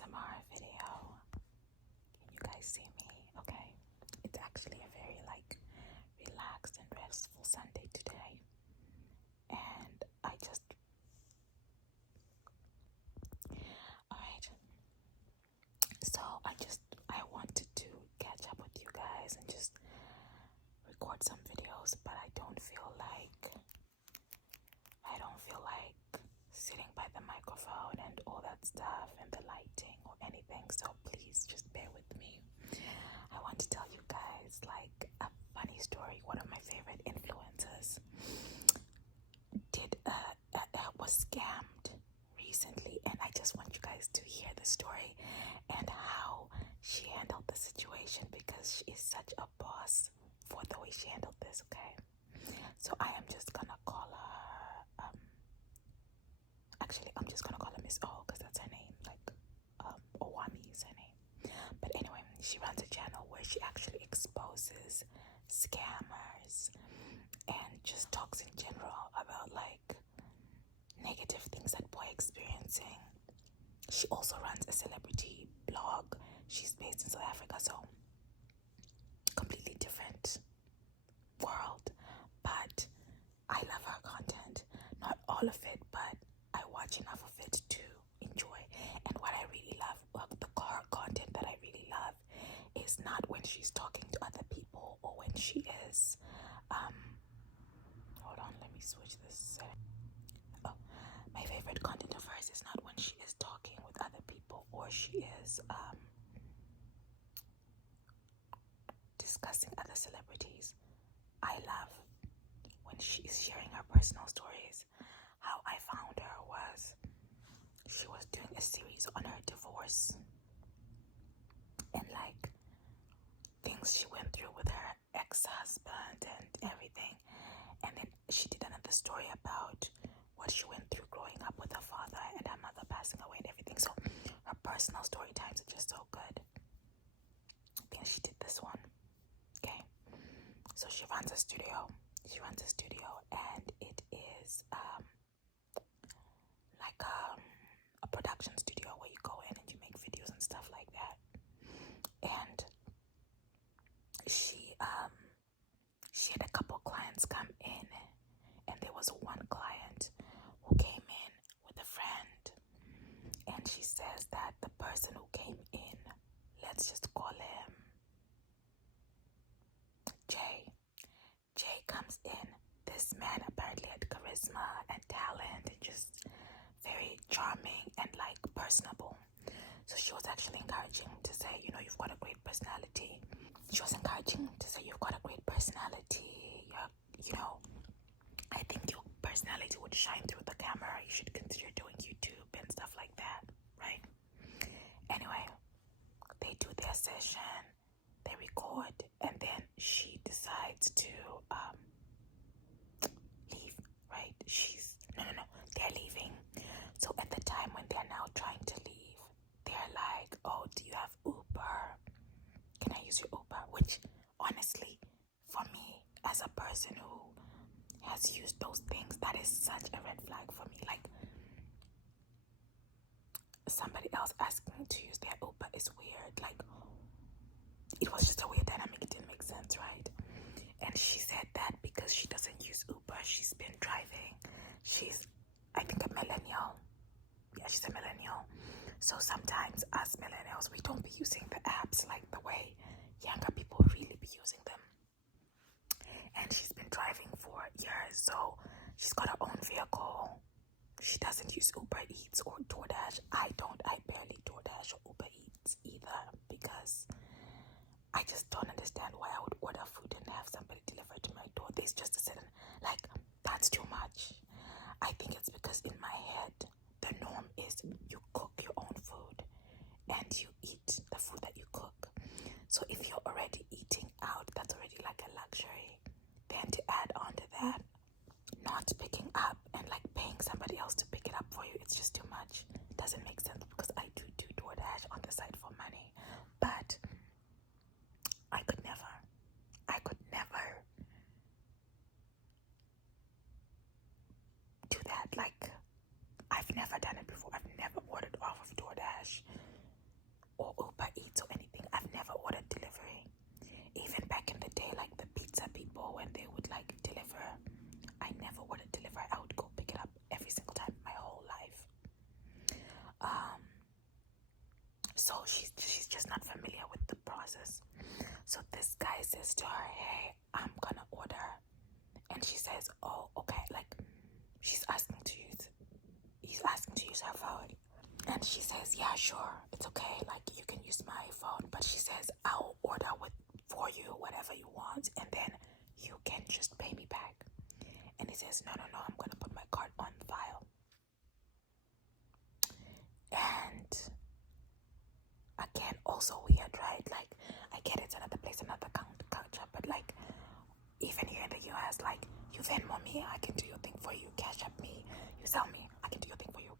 ASMR video. Can you guys see me? Okay. It's actually a very relaxed and restful Sunday today. And alright. So I wanted to catch up with you guys and just record some videos, but I don't feel like sitting by the microphone and all that stuff and the lighting or anything, so please just bear with me. I want to tell you guys a funny story. One of my favorite influencers was scammed recently, and I just want you guys to hear the story and how she handled the situation, because she is such a boss for the way she handled this. Okay, so I am just gonna call her I'm just gonna call her Miss O, because that's her name. Owami is her name. But anyway, she runs a channel where she actually exposes scammers and just talks in general about negative things that we're experiencing. She also runs a celebrity blog. She's based in South Africa, so completely different world. But I love her content. Not all of it, but I watch enough of it to enjoy. And what I really love, the core content that I really love, is not when she's talking to other people or when she is hold on, let me switch this setting. My favorite content of hers is not when she is talking with other people or she is discussing other celebrities. I love when she is sharing her personal stories. How I found her was she was doing a series on her divorce and things she went through with her ex-husband and everything. And then she did another story about what she went through growing up with her father and her mother passing away and everything. So her personal story times are just so good. Then she did this one. Okay. So she runs a studio. And it is a production studio where you go in and you make videos and stuff like that. And she had a couple clients come in, and there was one client who came in with a friend, and she says that the person who came in, let's just call him Jay comes in. This man apparently had charisma and talent and just very charming and personable. So she was actually encouraging to say, you've got a great personality. I think your personality would shine through the camera. You should consider doing YouTube and stuff like that, right? Anyway, they do their session, they record, and then she decides to leave, right? They're leaving. So at the time when they're now trying to leave, they're like, oh, do you have Uber? Can I use your Uber? Which, honestly, for me, as a person who has used those things, that is such a red flag for me. Somebody else asking me to use their Uber is weird. It was just a weird dynamic. It didn't make sense, right? And she said that because she doesn't use Uber, she's been driving. She's, I think, a millennial. Yeah, she's a millennial. So sometimes us millennials, we don't be using the apps like the way younger people really be using them. And she's been driving for years, so she's got her own vehicle. She doesn't use Uber Eats or DoorDash. I barely DoorDash or Uber Eats either, because I just don't understand why I would order food and have somebody deliver it to my door. There's just a certain, that's too much. I think it's because in my head, the norm is you cook your own food and you eat the food that you cook. So if you're already eating out, that's already like a luxury. Then to add on to that, not picking up and paying somebody else to pick it up for you, it's just too much. It doesn't make sense, because I do DoorDash on the side for money. But I could never do that. I've never done it before. I've never ordered off of DoorDash. people when they would like deliver. I never would deliver. I would go pick it up every single time my whole life. So she's just not familiar with the process. So this guy says to her, hey, I'm gonna order. And she says, oh, okay. Like, he's asking to use her phone. And she says, yeah, sure, it's okay. Like, you can use my phone. But she says, I'll order for you whatever you want, and then you can just pay me back. And he says, no, I'm gonna put my card on file. And again, also weird, right? Like, I get it's another place, another culture, but like, even here in the US, like, you Venmo me, I can do your thing for you. Cash up me, you sell me, I can do your thing for you.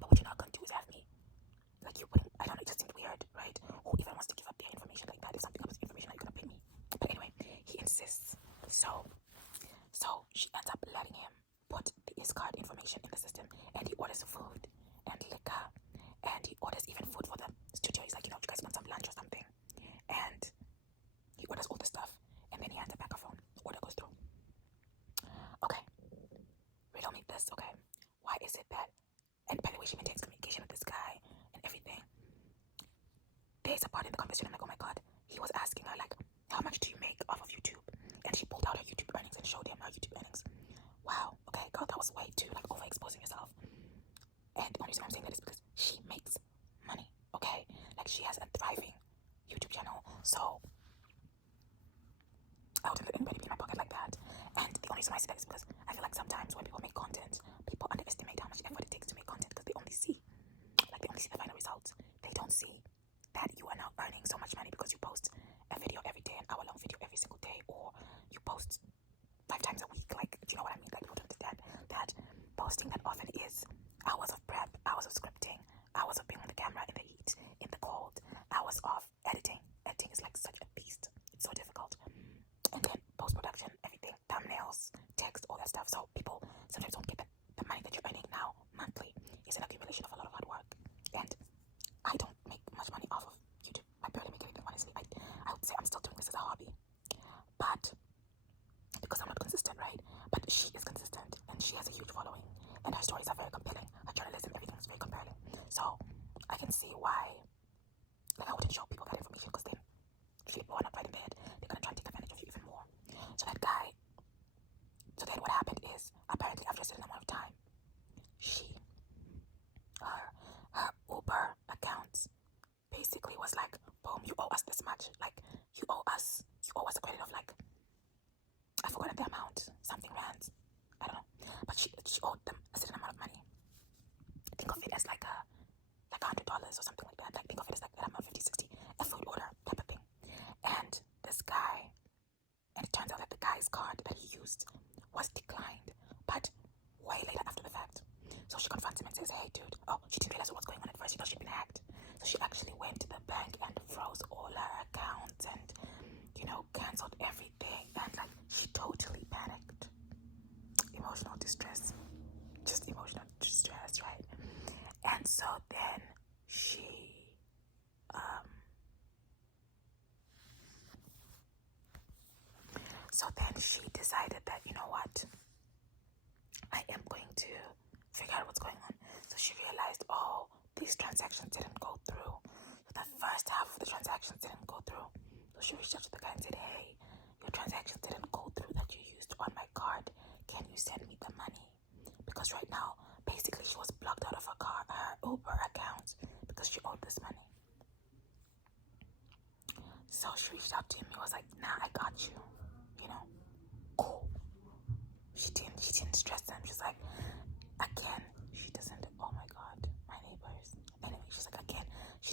But what you're not gonna do is have me. Like, you wouldn't, I don't know, it just seemed weird, right? Who even wants to give up their information like that? If something comes with information, are you gonna pay me? But anyway, he insists. So she ends up letting him put his card information in the system, and he orders food and liquor, and he orders even food for the studio. He's like, you guys want some lunch or something? And he orders all the stuff, and then he hands her back her phone. Order goes through. Okay, riddle me this, okay? Why is it that, and by the way, she maintains communication with this guy and everything. There's a part in the conversation, I'm like, oh my god, he was asking her, like, how much do you make off of YouTube? And she pulled out her YouTube earnings and showed him her YouTube earnings. Wow, okay, girl, that was way too, like, overexposing yourself. And the only reason I'm saying that is because she makes money, okay? Like, she has a thriving YouTube channel, so I wouldn't let anybody be in my pocket like that. And the only reason why I say that is because I feel like sometimes when people make content, people underestimate how much effort it takes to make content, because they only see the final results. They don't see that you are now earning so much money because you post a video every day, an hour-long video every single day, or you post 5 times a week. Like, do you know what I mean? Like, people don't understand that posting that often is hours of prep, hours of scripting, hours of being on the camera in the heat, in the cold, hours of editing. Editing is like such a beast. It's so difficult. And then post-production, everything, thumbnails, text, all that stuff. So people sometimes don't get that the money that you're earning now monthly is an accumulation of a lot of hard work. And I don't make much money off of YouTube. I barely make anything, honestly. I would say I'm still doing this as a hobby. But because I'm not consistent, right? But she is consistent, and she has a huge following, and her stories are very compelling. Her journalism, everything is very compelling. So I can see why, like, I wouldn't show people that information, because then people are not right in bed. They're gonna try to take advantage of you even more. So that guy. So then what happened is, apparently after a certain amount of time, her Uber account basically was like, boom, you owe us this much. Like, you owe us a credit of, like, I forgot the amount, something rands, I don't know. But she owed them a certain amount of money. Think of it as like $100 or something like that. Like, think of it as like that amount, 50, 60, a food order type of thing. And this guy, and it turns out that the guy's card that he used was declined, but way later after the fact. So she confronts him and says, hey dude, she didn't realize what was going on at first. She thought she'd been hacked. So she actually went to the bank and froze all her accounts and, cancelled everything. And like, she totally panicked. Emotional distress. Just emotional distress, right? And so then she decided that, you know what, I am going to figure out what's going on. So she realized, these transactions didn't go through. So the first half of the transactions didn't go through. So she reached out to the guy and said, hey, your transactions didn't go through that you used on my card. Can you send me the money? Because right now, basically, she was blocked out of her Uber account because she owed this money. So she reached out to him. He was like, nah, I got you. Cool. She didn't stress him. She's like, again, she doesn't, oh my god, my neighbors. Anyway, she's like, again, she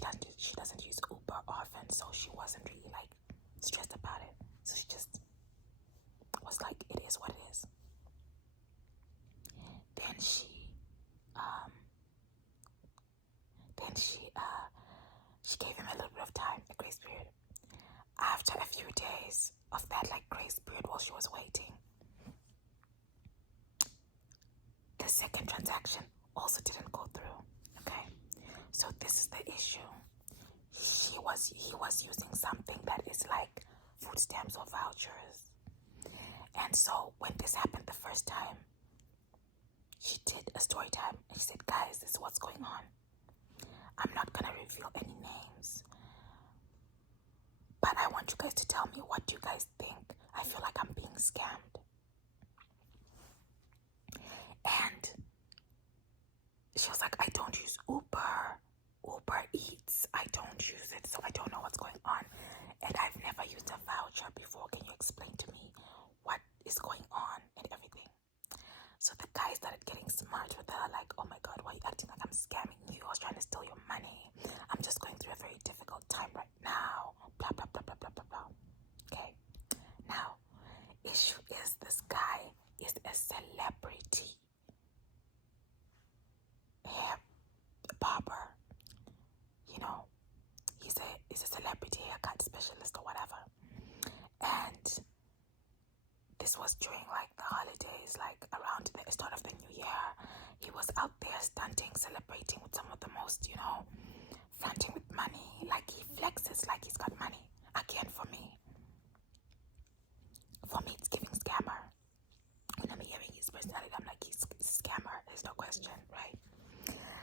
doesn't use Uber often, so she wasn't really like stressed about it. So she just was like, it is what it is. Then she gave him a little bit of time, a grace period. After a few days of that like grace period while she was waiting, the second transaction also didn't go through. Okay, so this is the issue. He was using something that is like food stamps or vouchers, And so when this happened the first time, she did a story time and she said, guys, this is what's going on. I'm not gonna reveal any names, but I want you guys to tell me what you guys think. I feel like I'm being scammed. And she was like, I don't use Uber Eats. I don't use it, so I don't know what's going on. And I've never used a voucher before. Can you explain to me what is going on and everything? So the guy started getting smart with her, like, oh my God, why are you acting like I'm scamming you? I was trying to steal your money. I'm just going through a very difficult time right now. Blah, blah, blah, blah, blah, blah, blah. Okay. Now, issue is this guy is a celebrity hair barber. You know, he's a celebrity haircut specialist or whatever. And this was during like the holidays, like around the start of the new year. He was out there stunting, celebrating with some of the most, flaunting with money. Like he flexes like he's got money. Again, for me it's giving scammer. When I'm hearing his personality, I'm like, he's a scammer. There's no question, right?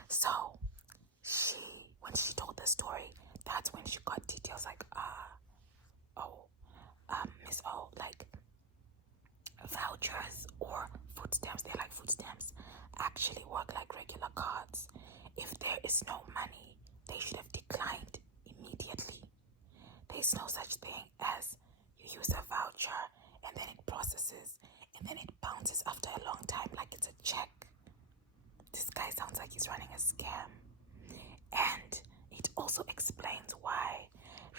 So when she told the story, that's when she got details like, Miss O, like vouchers or food stamps, they're like food stamps, actually work like regular cards. If there is no money, they should have declined immediately. There's no such thing as you use a voucher and then it processes and then it bounces after a long time like it's a check. This guy sounds like he's running a scam. And it also explains why.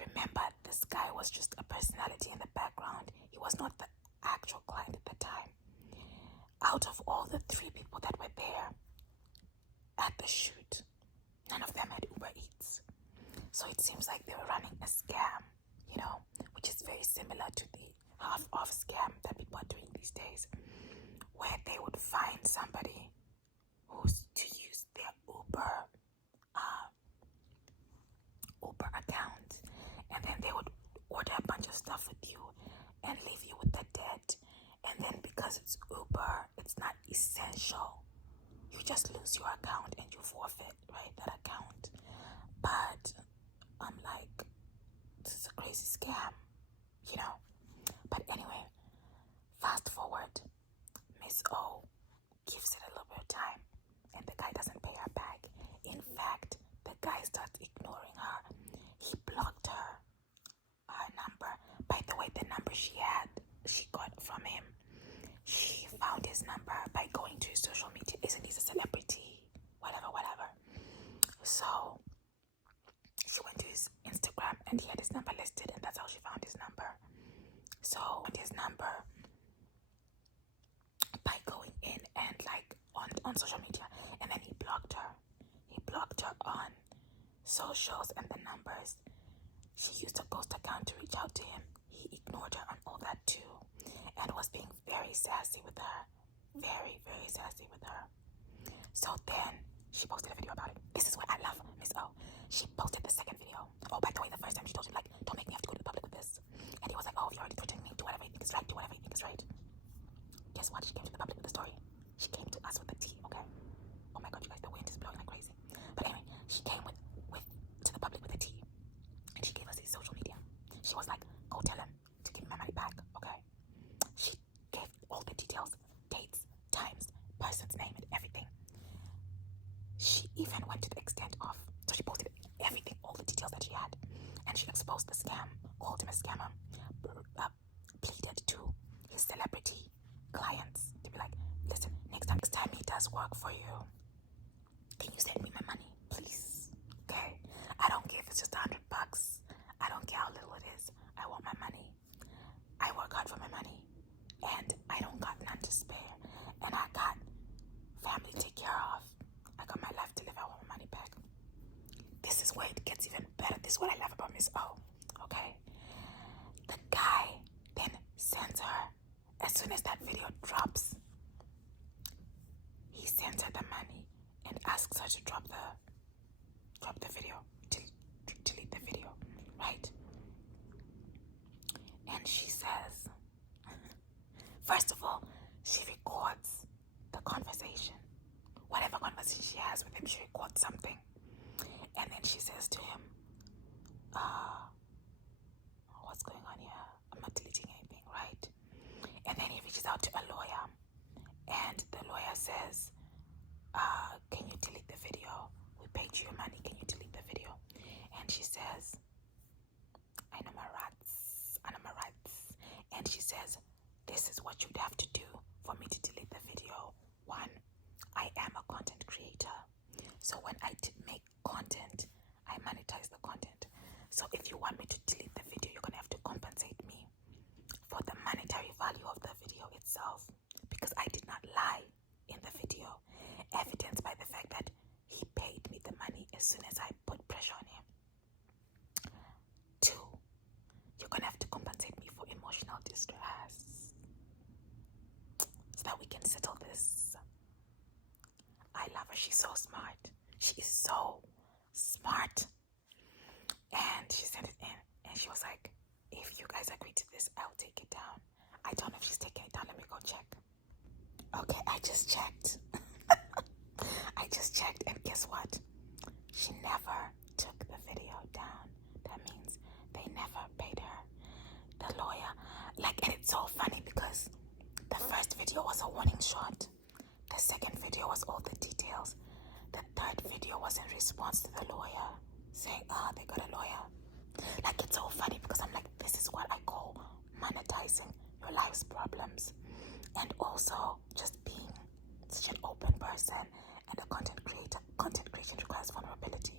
Remember, this guy was just a personality in the background. He was not the actual client at the time. Out of all the 3 people that were there at the shoot, none of them had Uber Eats. So it seems like they were running a scam, which is very similar to the half-off scam that people are doing these days, where they would find somebody who's to use their Uber account, and then they would order a bunch of stuff with you and leave you with the debt. And then because it's Uber, it's not essential. You just lose your account and you forfeit, right, that account. But I'm like, this is a crazy scam, But anyway, fast forward, Miss O gives it a little bit of time and the guy doesn't pay her back. In fact, the guy starts ignoring her. He blocked her number. By the way, the number she got from him, she found his number by going to his social media. Isn't he a celebrity? Whatever. So she went to his Instagram and he had his number listed, and that's how she found his number. So his number by going in and like on social media, and then he blocked her. He blocked her on socials and the numbers. She used a ghost account to reach out to him. He ignored her on all that too, and was being very sassy with her. Very, very sassy with her. So then she posted a video about it. This is what I love Miss O. She posted the second video. Oh, by the way, the first time she told him, like, don't make me have to go to the public with this. And he was like, oh, if you're already threatening me, do whatever you think is right, do whatever you think is right. Guess what? She came to the public with the story. She came to us with the tea, okay? Oh my God, you guys, the wind is blowing like crazy. But anyway, she came to the public with the tea. And she gave us his social media. She was like, go tell him to give me my money back, okay? She gave all the details, dates, times, person's name, and everything. She even went to the extent of, so she posted everything, all the details that she had. And she exposed the scam, called him a scammer, pleaded to his celebrity clients to be like, listen, next time he does work for you, can you send me my money, please? Okay? I don't care if it's just $100. I don't care how little it is. I want my money. I work hard for my money. And I don't got none to spare. And I got family to take care of. I got my life to live. I want my money back. This is where it gets even better. This is what I love about Miss O. Okay? The guy then sends her, as soon as that video drops, he sends her the money and asks her to drop the video, delete the video, right? And she says, First of all, she records the conversation. Whatever conversation she has with him, she records something. And then she says to him, what's going on here? I'm not deleting anything, right? And then he reaches out to a lawyer. And the lawyer says, can you delete the video? We paid you your money. Can you delete the video? And she says, I know my rights. I know my rights. And she says, this is what you'd have to do for me to delete the video. One, I am a content creator. So when I make content, I monetize the content. So if you want me to delete the video, you're going to have to compensate me for the monetary value of the video itself, because I did not lie in the video, evidenced by the fact that he paid me the money as soon as I put pressure on him. Two, you're going to have to compensate me for emotional distress so that we can settle this. I love her. She's so smart. She is so smart. And she sent it in, and she was like, if you guys agree to this, I'll take it down. I don't know if she's taking it down. Let me go check. Okay, I just checked. I just checked, and guess what? She never took the video down. That means they never paid her. The lawyer, and it's so funny because the first video was a warning shot. The second video was all the details. The third video was in response to the lawyer saying, they got a lawyer. It's so funny because I'm like, this is what I call monetizing your life's problems. And also just being such an open person and a content creator. Content creation requires vulnerability.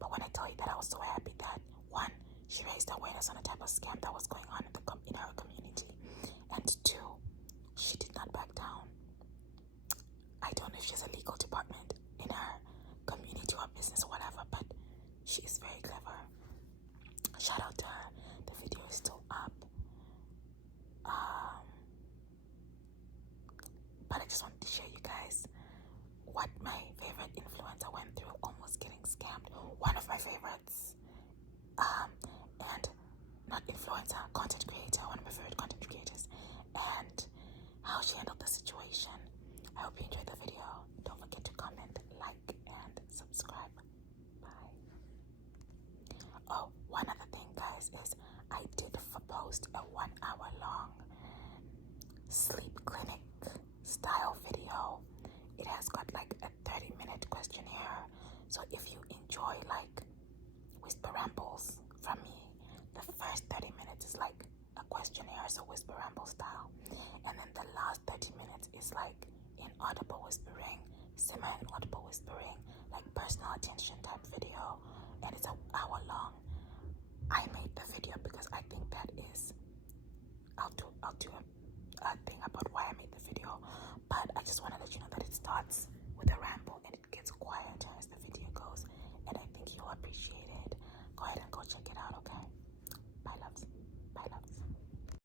But when I tell you that, I was so happy that, one, she raised awareness on a type of scam that was going on in her community. And two, she did not back down. I don't know if she has a legal department in her community or business or whatever, but she is very clever. Shout out to her. The video is still up. But I just wanted to share you guys what my favorite influencer went through, almost getting scammed. One of my favorites, and not influencer, content creator, one of my favorite content creators, and how she handled the situation. I hope you enjoyed the video. Don't forget to comment, like, and subscribe. Bye. Oh, one other thing, guys, is I did post a 1 hour long sleep clinic style video. It has got a 30-minute questionnaire. So if you enjoy whisper rambles from me, the first 30 minutes is a questionnaire, so whisper ramble style. And then the last 30 minutes is inaudible whispering, semi-inaudible whispering, personal attention type video. And it's an hour long. I made the video because I think that is, I'll do a thing about why I made the video, but I just want to let you know